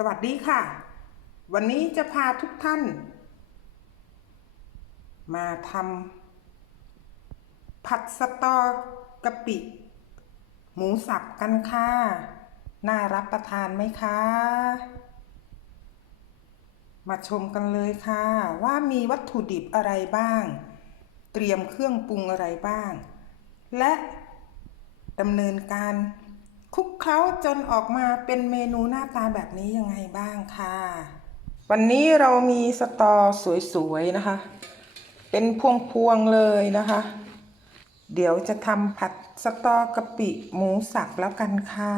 สวัสดีค่ะ วันนี้จะพาทุกท่าน มาทำผัดสตอกะปิ หมูสับกันค่ะ น่ารับประทานไหมคะ มาชมกันเลยค่ะ ว่ามีวัตถุดิบอะไรบ้าง เตรียมเครื่องปรุงอะไรบ้าง และดำเนินการ คลุกเคล้าจนออกมาเป็นเมนูหน้าตาแบบนี้ยังไงบ้างค่ะ วันนี้เรามีสตอสวยๆนะคะ เป็นพวงๆเลยนะคะ เดี๋ยวจะทำผัดสตอกะปิหมูสับแล้วกันค่ะ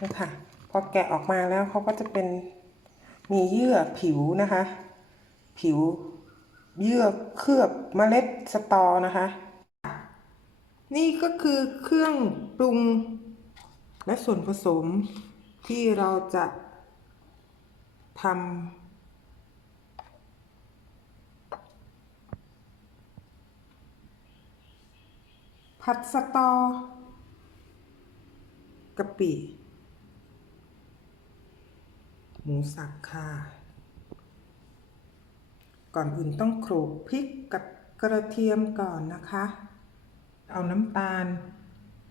นี่ค่ะ พอแกะออกมาแล้วเขาก็จะเป็นมีเยื่อผิวนะคะ ผิว เยื่อเคลือบเมล็ดสตอนะคะ นี่ก็คือเครื่องปรุงและส่วนผสมที่เราจะทำผัดสตอกะปิ หมูสับค่ะ ก่อนอื่นต้องโขลกพริกกับกระเทียมก่อนนะคะ เอาน้ำตาล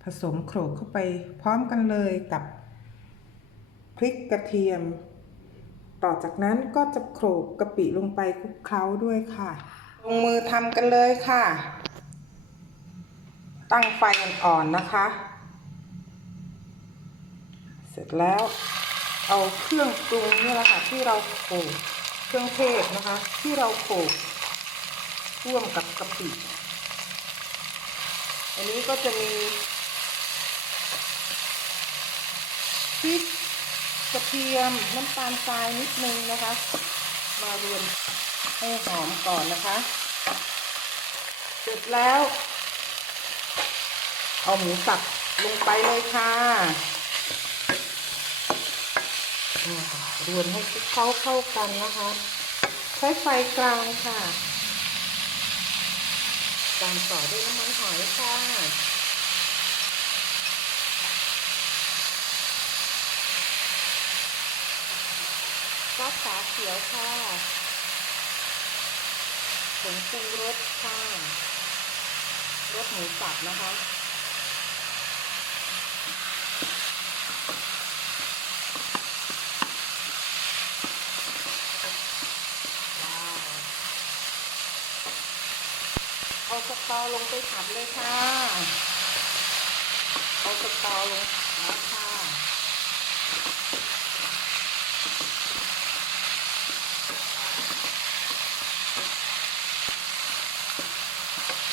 ผสมโขลกเข้าไปพร้อมกันเลยกับพริกกระเทียม ต่อจากนั้นก็จะโขลกกะปิลงไปคลุกเคล้าด้วยค่ะ ลงมือทำกันเลยค่ะ ตั้งไฟอ่อนๆนะคะ เสร็จแล้วเอาเครื่องปรุงนี่แหละค่ะที่เราโขลก เครื่องเทศนะคะ ที่เราโขลกร่วมกับกะปิ อันนี้ก็จะมีพริกกระเทียมน้ำตาลทรายนิดนึงนะคะ มารวนให้หอมก่อนนะคะ เสร็จแล้ว เอาหมูสับลงไปเลยค่ะ รวนให้เข้าเข้ากันนะคะ ใช้ไฟกลางค่ะตามต่อด้วยน้ำมันหอยค่ะซอสขาเขียวค่ะผงปรุงรสค่ะรสหมูสับนะคะ เอาสตอลงไปผัดเลยค่ะ เอาสตอลงแล้วค่ะ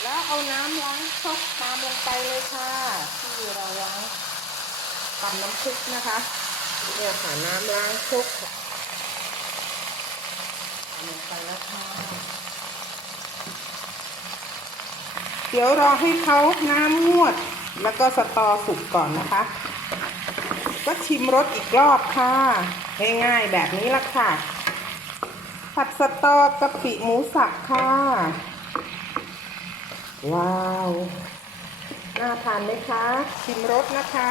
แล้วเอาน้ำล้างชกตามลงไปเลยค่ะ ที่เราล้างตำน้ำพริกนะคะเนี่ยค่ะน้ำล้างชกตามลงไปแล้วค่ะ เดี๋ยวรอให้เขาน้ำงวด แล้วก็สตอสุกก่อนนะคะ ก็ชิมรสอีกรอบค่ะ ง่ายๆแบบนี้ละค่ะ ผัดสตอกะปิหมูสับค่ะ ว้าว น่าทานไหมคะ ชิมรสนะคะ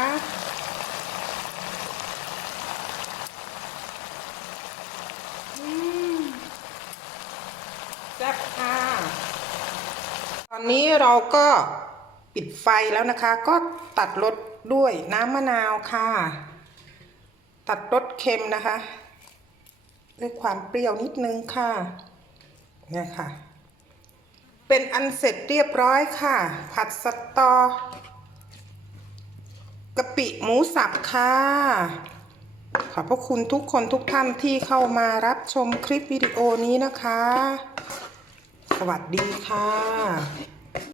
อืมแซ่บค่ะ ตอนนี้เราก็ปิดไฟแล้วนะคะ ก็ตัดรสด้วยน้ำมะนาวค่ะ ตัดรสเค็มนะคะด้วยความเปรี้ยวนิดนึงค่ะเนี่ยค่ะ เป็นอันเสร็จเรียบร้อยค่ะ ผัดสตอกะปิหมูสับค่ะ ขอบพระคุณทุกคนทุกท่านที่เข้ามารับชมคลิปวิดีโอนี้นะคะ วัสดีค่ะ